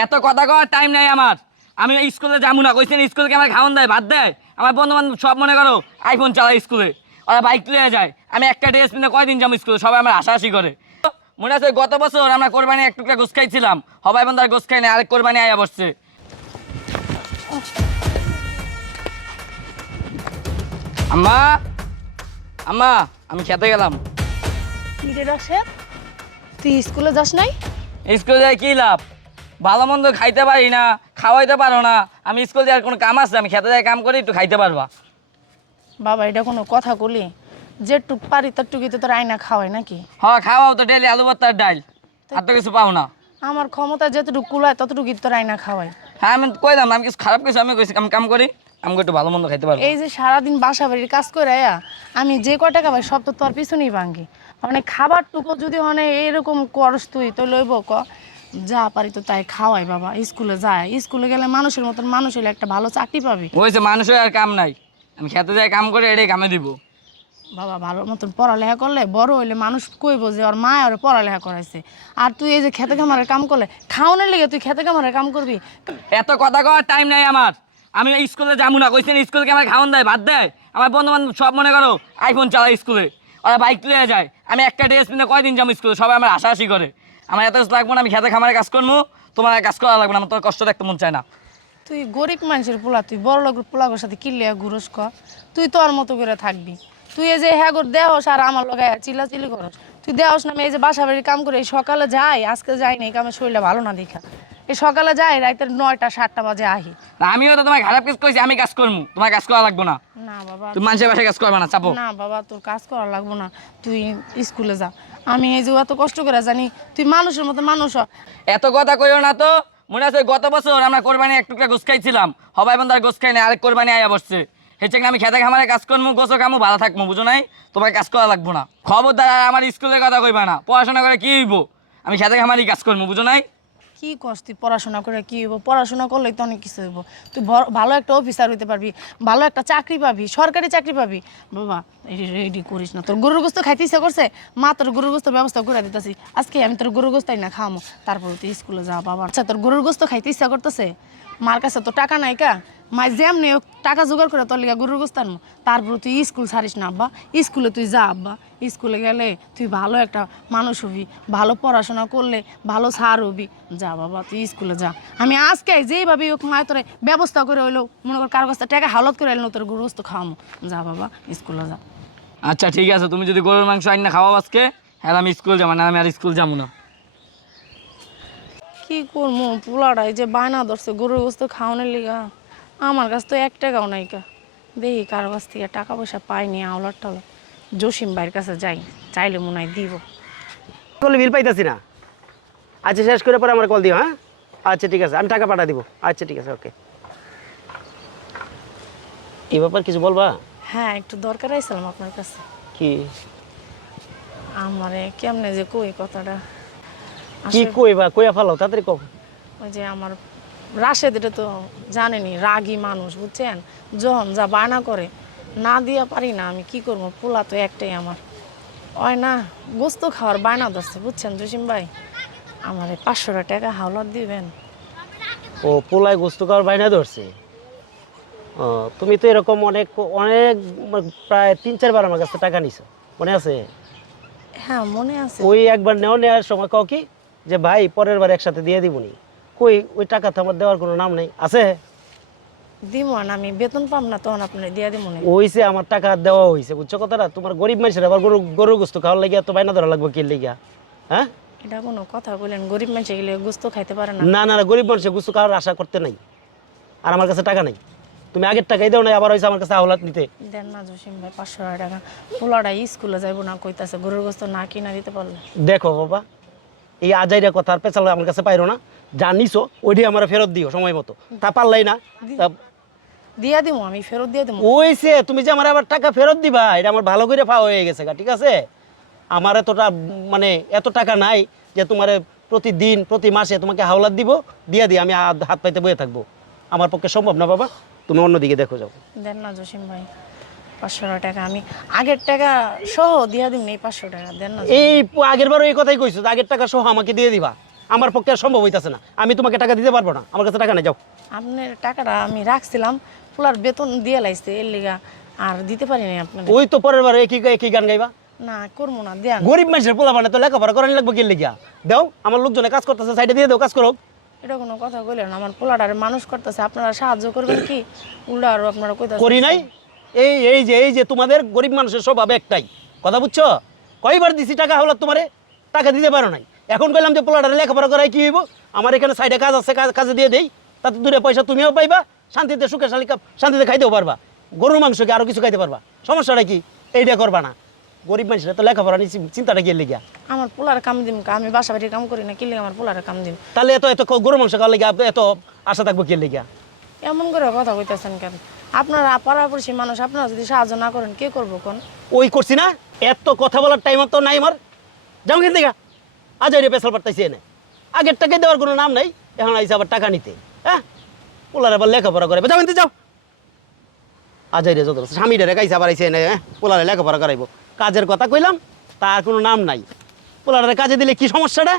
এত কথা কওয়ার টাইম নাই আমার। আমি স্কুলে যাব না কইছেন স্কুলকে আমার খাওয়ান দেয় ভাত দেয়। আমার বন্ধু বান্ধব সব মনে করো আইফোন চালায় স্কুলে ওরা বাইক তুলে যায়। আমি একটা ড্রেস পিনে কয়দিন যাব স্কুলে সবাই আমার হাসাহাসি করে। মনে আছে গত বছর আমরা কোরবানি এক টুকরা গোস খাইছিলাম। হবাই বন্ধার গোস খাই না আরেক কোরবানি আয়া বসছে। আম্মা আম্মা আমি খেতে গেলাম। তুই স্কুলে যাস নাই? স্কুলে যাই কি লাভ? ভালো মন্দ খাইতে পারি না খাওয়াইতে পারো না। আমি স্কুল যাওয়ার কোনো কাম আছে? আমি খেতে যাই কাম করি একটু খাইতে পারবা। বাবা এটা কোনো কথা কলি? যেটুক পারি তারটুকুই তো তোর আয়না খাওয়াই নাকি? হ্যাঁ খাওয়াও তো ডেলি আলু ভর্তার ডাল। আর তো কিছু পাও না। আমার ক্ষমতা যতটুকু কুলায় ততটুকুই তোর আয়না খাওয়াই। হ্যাঁ আমি কইলাম আমি কিছু খারাপ কিছু আমি কইছি আমি কাম করি আমি একটু ভালো মন্দ খাইতে পারব। এই যে সারাদিন বাসা বাড়ির কাজ করে আয়া আমি যে কয় টাকা পাই সব তো তোর পিছনেই ভাঙ্গি। মানে খাবারটুকু যদি মানে এরকম করস তুই তো লইব ক? যা পারি তো তাই খাওয়াই বাবা। স্কুলে যায়। স্কুলে গেলে মানুষের মতন মানুষ হলে একটা ভালো চাকরি পাবি। হয়েছে মানুষের আর কাম নাই। আমি খেতে যাই কাম করে এটাই কামে দিব। বাবা ভালো মতন পড়ালেখা করলে বড় হইলে মানুষ কইব যে ওর মা ওর পড়ালেখা করাইছে। আর তুই এই যে খেতে কামারের কাম করলে খাওয়ানোর লেগে তুই খেতে কামারের কাম করবি? এত কথা কওয়ার টাইম নাই আমার। আমি স্কুলে যাব না। কইছেন স্কুলকে আমার খাওয়ান দেয় ভাত দেয়? আমার বন্ধু বান্ধব সব মনে করো আইফোন চালায় স্কুলে। ওরা বাইক তুলে যায়। আমি একটা ড্রেস পিনে কয়দিন যাব স্কুলে? সবাই আমার হাসাহাসি করে। আমার এত লাগবো না, আমি খেতে খামারে কাজ করব তোমার কাজ করা লাগবে না, আমার তোর কষ্ট দেখতে মন চায় না। তুই গরিব মানুষের পোলা, তুই বড় লোকের পোলাগোর সাথে কিনলে ঘুরস ক। তুই তোর মতো করে থাকবি। তুই এই যে হ্যাগর দেহস আর আমার লগে চিলা চিলি করস। তুই দেহস না, আমি এই যে বাসা বাড়ির কাম করে সকালে যাই, আজকে যাই না এই কামে শরীরটা ভালো না দেখা। এই সকালে যাই রাতের নয়টা সাতটা বাজে আহি। না, আমিও তো তোমার খারাপ কাজ কইছি আমি কাজ করব তোমার কাজ করা লাগবো না। না বাবা। তুমি মানুষের বাসায় কাজ করবে না চাপো। না বাবা তোর কাজ করা লাগবো না। তুই স্কুলে যা। আমি এই যে এত কষ্ট করে জানি তুই মানুষের মতো মানুষ হ। এত কথা কইও না তো। মনে আছে গত বছর আমরা কোরবানি এক টুকরা গোস খাইছিলাম। হবাই বন্ধার গোস খাই না আরেক কোরবানি আয়া বসছে। হেছে আমি খেতে খামারে কাজ করব গোসো কামু ভালো থাকব বুঝো নাই? তোমার কাজ করা লাগবো না। খবরদার আর আমার স্কুলের কথা কইবা না। পড়াশোনা করে কি হইব? আমি খেতে খামারি কাজ করব বুঝো নাই? কি কস তুই পড়াশোনা করে কি হইব? পড়াশোনা করলে তো অনেক কিছু হইব। তুই ভালো একটা অফিসার হইতে পারবি, ভালো একটা চাকরি পাবি, সরকারি চাকরি পাবি। বাবা রেডি করিস না। তোর গরুর গোস্ত খাইতে ইচ্ছা করছে? মা, তোর গরুর গোস্ত ব্যবস্থা করে দিতেছি। আজকে আমি তোর গরুর গোস্তাই না খাওয়ামো। তারপর তুই স্কুলে যাওয়া বাবা। আচ্ছা তোর গরুর গোস্ত খাইতে ইচ্ছা করতেছে? মার কাছে তো টাকা নাই কা? মা যেমনি হোক টাকা জোগাড় করে তোর লিগা গরুর গোস্ত আনব। তারপর তুই স্কুল ছাড়িস না আব্বা। স্কুলে তুই যা আব্বা। স্কুলে গেলে তুই ভালো একটা মানুষ হবি ভালো পড়াশোনা করলে ভালো সার হবি। যা বাবা তুই স্কুলে যা। আমি আজকে যেইভাবে হোক মায়ের তোরে ব্যবস্থা করে হইল মনে কর কারও কাছে টাকা হালত করে এলো তোর গরু গোস্ত খাওয়ামো। যা বাবা স্কুলে যা। আচ্ছা ঠিক আছে তুমি যদি গরুর মাংস আইন না খাওয়া আজকে হ্যাঁ আমি স্কুল যাব না আমি আর স্কুল যাব না। কি করব পোলাটা এই যে বায়না ধরছে গরুর গোস্ত খাওয়ানোর লিগা। আমার কাছ তো এক টাকাও নাই কা। দেখি কারও কাছ থেকে টাকা পয়সা পাইনি আওলার টাওলা জসিম ভাইয়ের কাছে যাই চাইলে মনে হয় দিব। বলে বিল পাইতাছি না। আচ্ছা শেষ করে পরে আমার কল দিও হ্যাঁ? আচ্ছা ঠিক আছে আমি টাকা পাঠা দিব। আচ্ছা ঠিক আছে ওকে। এই ব্যাপার কিছু বলবা? হ্যাঁ একটু দরকার আইছিলাম আপনার কাছে। কি? আমারে কেমনে যে কই কথাটা। কি কইবা কইয়া ফেলো তাড়াতাড়ি কও। ওই যে আমার রাশেদ এটা তো জানেনি রাগী মানুষ বুঝছেন? যখন যা বায়না করে না দিয়া পারি না আমি কি করব? পোলা তো একটাই আমার। ওই না গোস্ত খাওয়ার বায়না ধরছে বুঝছেন জসিম ভাই? আমার এই পাঁচশো টাকা হাওলাত দিবেন। ও পোলায় গোস্ত খাওয়ার বায়না ধরছে? ও তুমি তো এরকম অনেক অনেক প্রায় তিন চারবার আমার কাছে টাকা নিছো। মনে আছে? হ্যাঁ মনে আছে। ওই একবার নেও নেওয়ার সময় কও কি? যে ভাই পরের বার একসাথে দিয়ে দিবনি। কই ওই টাকা তো আমার দেওয়ার কোনো নাম নেই। আছে? দিমন আমি বেতন পাম না তখন আপনি দিয়া দিব না হইছে আমার টাকা দেওয়া হইছে বুঝছ কথাটা? তোমার গরিব মানুষের আবার গরু গরু গোস্ত খাওয়ার লাগিয়া তো বাইনা ধরা লাগবে কি লাগিয়া? হ্যাঁ? এটা কোনো কথা বললেন গরিব মানুষ গেলে গোস্ত খাইতে পারে না। না না না, গরিব মানুষের গোস্ত খাওয়ার আশা করতে নাই। আর আমার কাছে টাকা নাই। তুমি আগের টাকাই দাও নাই আবার হয়েছে আমার কাছে আহ্লাদ নিতে। দেন না জসিম ভাই পাঁচশো টাকা। পোলাটা স্কুলে যাইবো না কইতাছে গরুর গোস্ত না কিনা দিতে পারলে। দেখো বাবা এই আজাইরা কথা আর পেছাল আমার কাছে পাইরো না। যা নিছো ওইটি আমার ফেরত দিও সময় মতো। তা পারলাই না। তা দিয়া দিমু আমি ফেরত দিয়ে দিমু। ওইছে তুমি যে আমার আবার টাকা ফেরত দিবা এটা আমার ভালো করে পাওয়া হয়ে গেছে গা, ঠিক আছে? আমার এতটা মানে এত টাকা নাই যে তোমার প্রতিদিন প্রতি মাসে তোমাকে হাওলাত দিব দিয়া দিয়ে আমি হাত হাত পাইতে বয়ে থাকব। আমার পক্ষে সম্ভব না বাবা তুমি অন্যদিকে দেখো যাও। দেন না জসিম ভাই। পাঁচশো টাকা। আমি আগের টাকা সহ দিয়া দিম এই পাঁচশো টাকা দেন না এই আগের বারও এই কথাই কইছো আগের টাকা সহ আমাকে দিয়ে দিবা। আমার পক্ষে আর সম্ভব হইতাছে না। আমি তোমাকে টাকা দিতে পারব না। আমার কাছে টাকা নেই যাও। আপনার টাকাটা আমি রাখছিলাম ফুলার বেতন দিয়ে লাইছে এর লিগা আর দিতে পারিনি আপনার। ওই তো পরের বার একই একই গান গাইবা? না করব না দেন। গরিব মানুষের পোলা বানা তো লেখাপড়া করানি লাগবে কি লেগিয়া দাও আমার লোকজনে কাজ করতেছে সাইডে দিয়ে দাও কাজ করো। এটা কোনো কথা কইলেন আমার পোলাটারে মানুষ করতেছে আপনারা সাহায্য করবেন কি? উল্টা আরও আপনারা কইতাছেন করি নাই? এই এই যে এই যে তোমাদের গরিব মানুষের স্বভাব একটাই। কথা বুঝছ? কয়বার দিছি টাকা হলো তোমারে? টাকা দিতে পারো নাই। এখন কইলাম যে পোলাটারে লেখাপড়া করাই কি হইব? আমার এখানে সাইডে কাজ আছে কাজ কাজে দিয়ে দেই। তাতে দূরে পয়সা তুমিও পাইবা শান্তিতে সুখে শালিকা শান্তিতে খাইতেও পারবা। গরুর মাংসকে আরও কিছু খাইতে পারবা? সমস্যাটা কি? এইটা করবা না। গরিব মানুষরা তো লেখাপড়া নিয়ে চিন্তাটা গিয়ে লেগিয়া? আমার পোলার কাম দিম? আমি বাসা বাড়ির কাম করি না কি লিগে আমার পোলার কাম দিম? তাহলে এত এত গরু মাংস খাওয়ার লেগে এত আশা থাকব কি লেগিয়া? এমন করে কথা কইতাছেন কেন? আপনারা পাড়াপড়শি মানুষ, আপনারা যদি সাহায্য না করেন, কে করব কোন? ওই করছি না? এত কথা বলার টাইম তো নাই আমার। যাও কিন্তু দেখা আজ রে পেশাল পাঠাইছি এনে। আগের টাকা দেওয়ার কোনো নাম নাই, এখন আইসে আবার টাকা নিতে। হ্যাঁ? পোলার আবার লেখাপড়া করে যাও কিন্তু যাও। আজ রে যত স্বামীটা রে কাইসে আবার আইসে এনে হ্যাঁ? পোলারে লেখাপড়া করাইবো। কাজের কথা কইলাম, তার কোনো নাম নাই। পোলারে কাজে দিলে কি সমস্যাটা?